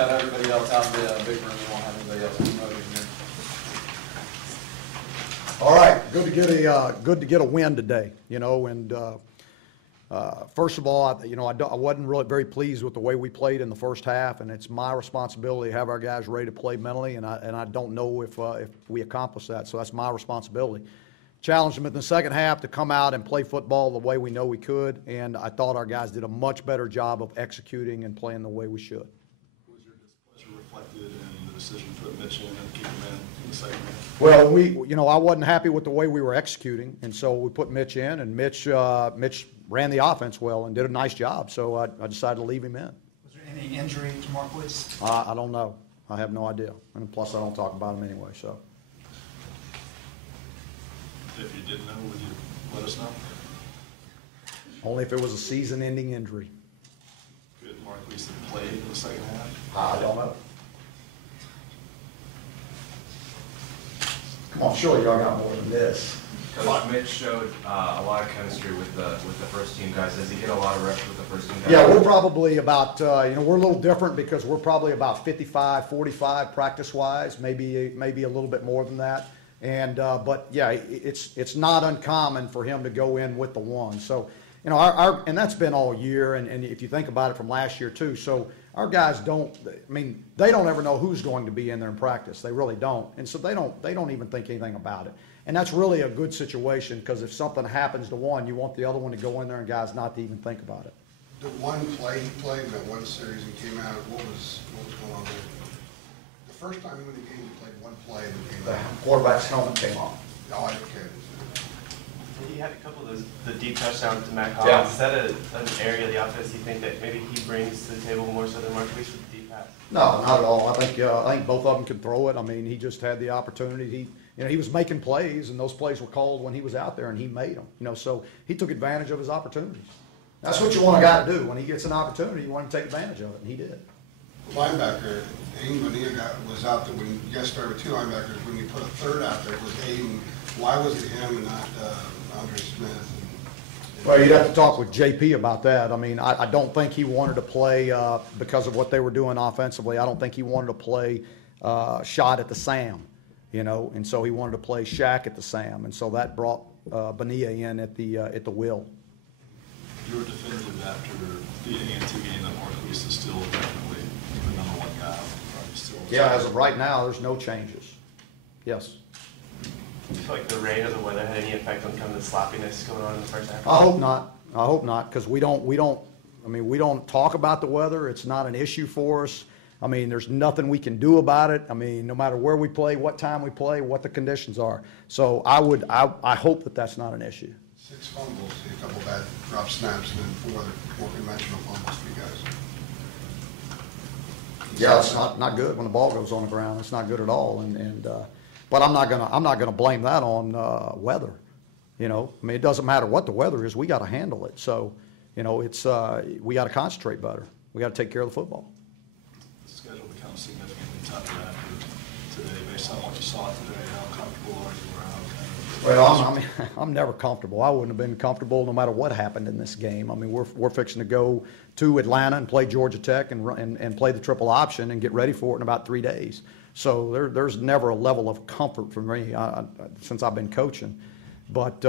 have everybody else out in the big room. We won't have anybody else promoted here. All right, good to get a win today. And first of all, I wasn't really very pleased with the way we played in the first half, and it's my responsibility to have our guys ready to play mentally, and I don't know if we accomplished that, so that's my responsibility. Challenged them in the second half to come out and play football the way we know we could, and I thought our guys did a much better job of executing and playing the way we should. Was your displeasure reflected in the decision to put Mitch in and keep him in the second half? Well, I wasn't happy with the way we were executing, and so we put Mitch in, and Mitch ran the offense well and did a nice job, so I decided to leave him in. Was there any injury to Marquise? I don't know. I have no idea, and plus I don't talk about him anyway, so. If you didn't know, would you let us know? Only if it was a season-ending injury. Could Marquise have played in the second half? I don't know. Come on, surely y'all got more than this. Coach, Mitch showed a lot of chemistry with the first team guys. Does he get a lot of reps with the first team guys? Yeah, we're probably about, we're a little different because we're probably about 55, 45 practice-wise, maybe a little bit more than that. And but yeah, it's not uncommon for him to go in with the one. So, and that's been all year. And if you think about it from last year too, so our guys they don't ever know who's going to be in there in practice. They really don't, and so they don't even think anything about it. And that's really a good situation because if something happens to one, you want the other one to go in there and guys not to even think about it. The one play he played in that one series and came out, what was going on there? The first time he went in the game, he played one play and then came The out. quarterback's helmet came off. Oh, I don't care. He had a couple of the deep touchdowns to Matt Collins. Yeah. Is that an area of the offense you think that maybe he brings to the table more so than Marquise with the deep pass? No, not at all. I think both of them can throw it. I mean, he just had the opportunity. He was making plays, and those plays were called when he was out there, and he made them. So he took advantage of his opportunities. That's what you want a guy to do. When he gets an opportunity, you want him to take advantage of it, and he did. Linebacker, Aiden Bonilla was out there when you guys started with two linebackers. When you put a third out there, was Aiden. Why was it him and not Andre Smith? Well, you'd have to talk with JP about that. I mean, I don't think he wanted to play because of what they were doing offensively. I don't think he wanted to play shot at the Sam, and so he wanted to play Shaq at the Sam, and so that brought Bonilla in at the will. You were definitive after the A&T game that Marquise is still definitely the number one guy. Yeah, as of right now, there's no changes. Yes. Do you feel like the rain or the weather had any effect on kind of the sloppiness going on in the first half? I hope not, because we don't talk about the weather. It's not an issue for us. I mean, there's nothing we can do about it. I mean, no matter where we play, what time we play, what the conditions are. So I hope that that's not an issue. 6 fumbles, a couple bad drop snaps, and then 4 more conventional fumbles for you guys. Yeah, it's not good when the ball goes on the ground. It's not good at all. But I'm not gonna blame that on weather. I mean, it doesn't matter what the weather is. We got to handle it. So, it's we got to concentrate better. We got to take care of the football. The schedule becomes significantly tougher after today, based on what you saw today. How comfortable are you? Well, I'm never comfortable. I wouldn't have been comfortable no matter what happened in this game. I mean, we're fixing to go to Atlanta and play Georgia Tech and play the triple option and get ready for it in about 3 days. So there's never a level of comfort for me since I've been coaching. But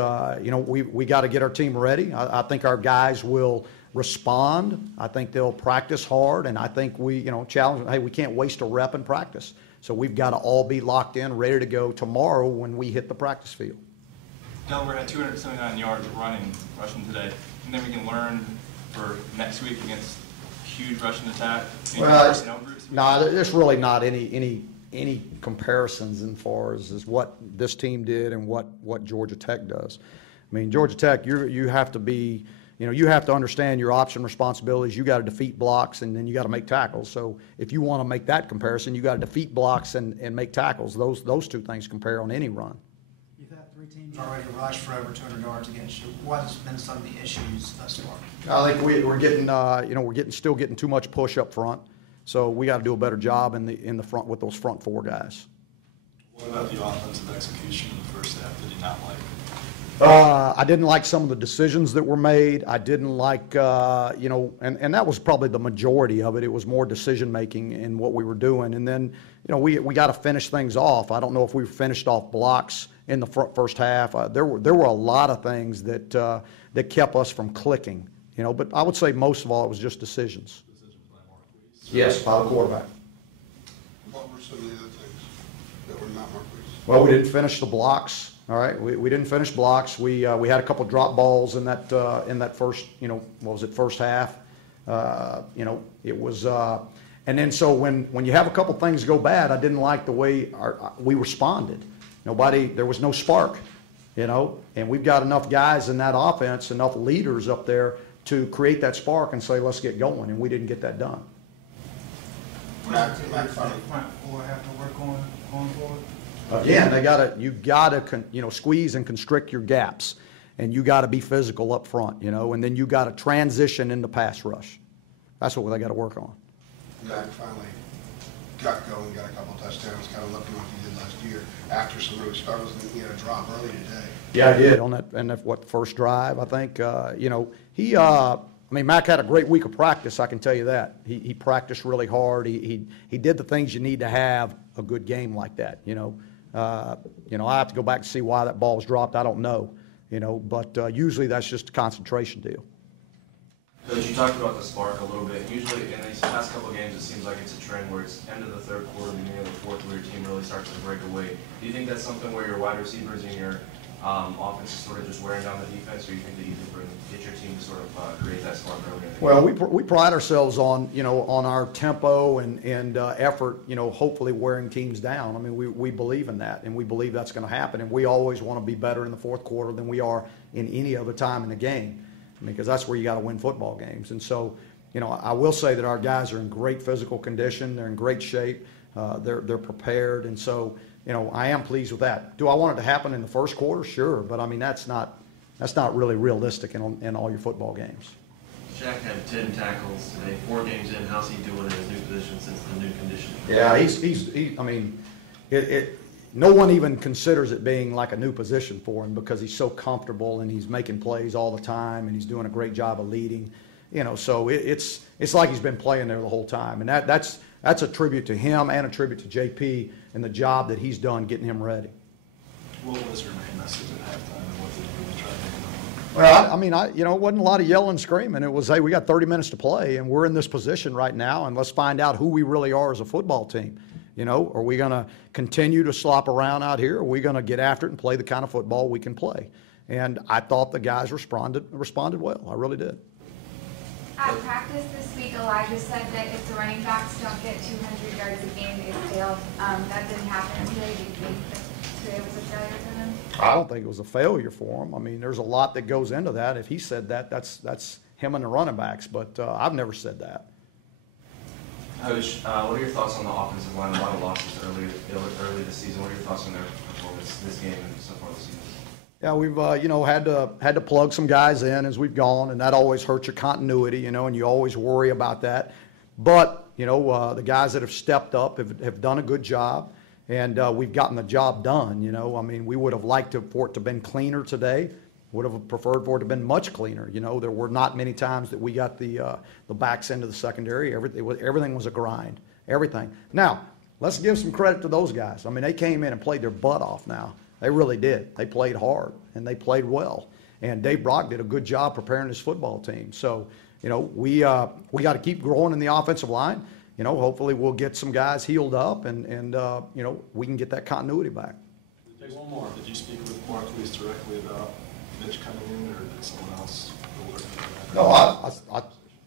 we got to get our team ready. I think our guys will respond. I think they'll practice hard, and I think we challenge them. Hey, we can't waste a rep in practice. So we've got to all be locked in, ready to go tomorrow when we hit the practice field. Delaware had 279 yards rushing today, and then we can learn for next week against huge rushing attack. Well, no, there's really not any comparisons as far as what this team did and what Georgia Tech does. I mean, Georgia Tech, you have to be. You have to understand your option responsibilities. You got to defeat blocks, and then you got to make tackles. So if you want to make that comparison, you got to defeat blocks and make tackles. Those two things compare on any run. You've had 3 teams already rush for over 200 yards against you. What has been some of the issues thus far? I think we're getting still getting too much push up front. So we got to do a better job in the front with those front 4 guys. What about the offensive execution in the first half? Did you not like? I didn't like some of the decisions that were made. I didn't like, you know, and that was probably the majority of it. It was more decision-making in what we were doing. And then, you know, we got to finish things off. I don't know if we finished off blocks in the first half. There were a lot of things that kept us from clicking, you know, but I would say most of all it was just decisions. Decisions by Marquise. Yes, by the quarterback. What were some of the other things that were not Marquise? Well, we didn't finish the blocks. All right, we didn't finish blocks. We had a couple drop balls in that first, you know, what was it, first half? You know, it was, and then so when you have a couple things go bad, I didn't like the way we responded. There was no spark, you know, and we've got enough guys in that offense, enough leaders up there to create that spark and say, let's get going, and we didn't get that done. Matt, finally. Or have to work on going forward? Again, you gotta, you know, squeeze and constrict your gaps, and you gotta be physical up front, you know, and then you gotta transition into pass rush. That's what they gotta work on. Matt finally got going, got a couple touchdowns, kind of looking like he did last year after some really struggles, and he had a drop early today. Yeah, I did on that first drive, I think. You know, I mean, Mac had a great week of practice, I can tell you that. He practiced really hard. He did the things you need to have a good game like that, you know. You know, I have to go back and see why that ball was dropped. I don't know, you know, but usually that's just a concentration deal. Coach, you talked about the spark a little bit. Usually in these past couple of games, it seems like it's a trend where it's end of the third quarter, beginning of the fourth, where your team really starts to break away. Do you think that's something where your wide receivers and your offense is sort of just wearing down the defense, or you think that you can get your team to sort of create that spark earlier in the game? Well, we pride ourselves on, you know, on our tempo and effort, you know, hopefully wearing teams down. I mean, we believe in that, and we believe that's going to happen, and we always want to be better in the fourth quarter than we are in any other time in the game. I mean, because that's where you got to win football games. And so, you know, I will say that our guys are in great physical condition. They're in great shape. They're prepared. And so, you know, I am pleased with that. Do I want it to happen in the first quarter? Sure. But, I mean, that's not really realistic in all your football games. Shaq had 10 tackles today, 4 games in. How's he doing in his new position since the new condition? Yeah, I mean, no one even considers it being like a new position for him because he's so comfortable and he's making plays all the time and he's doing a great job of leading. You know, so it's like he's been playing there the whole time, and that's a tribute to him and a tribute to JP and the job that he's done getting him ready. What was your main message at halftime, and what did you really try to do? Well, I mean, you know, it wasn't a lot of yelling and screaming. It was, hey, we got 30 minutes to play, and we're in this position right now, and let's find out who we really are as a football team. You know, are we going to continue to slop around out here? Or are we going to get after it and play the kind of football we can play? And I thought the guys responded well. I really did. At practice this week, Elijah said that if the running backs don't get 200 yards a game, they fail. That didn't happen today. Do you think that today was a failure for them? I don't think it was a failure for him. I mean, there's a lot that goes into that. If he said that, that's him and the running backs. But I've never said that. Coach, what are your thoughts on the offensive line? A lot of losses early this season. What are your thoughts on their performance this game and so far this season? Yeah, we've you know, had to plug some guys in as we've gone, and that always hurts your continuity, you know, and you always worry about that. But you know, the guys that have stepped up have done a good job, and we've gotten the job done. You know, I mean, we would have liked for it to have been cleaner today. Would have preferred for it to have been much cleaner. You know, there were not many times that we got the backs into the secondary. Everything was a grind. Everything. Now, let's give some credit to those guys. I mean, they came in and played their butt off now. They really did. They played hard, and they played well. And Dave Brock did a good job preparing his football team. So, you know, we got to keep growing in the offensive line. You know, hopefully we'll get some guys healed up, and you know, we can get that continuity back. One more. Did you speak with Marquise directly about Mitch coming in, or did someone else alert you? No,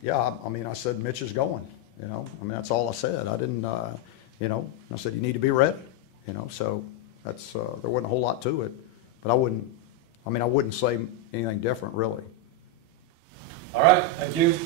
yeah, I mean, I said Mitch is going, you know. I mean, that's all I said. I didn't, you know, I said you need to be ready, you know. So that's, there wasn't a whole lot to it. But I wouldn't say anything different, really. All right, thank you.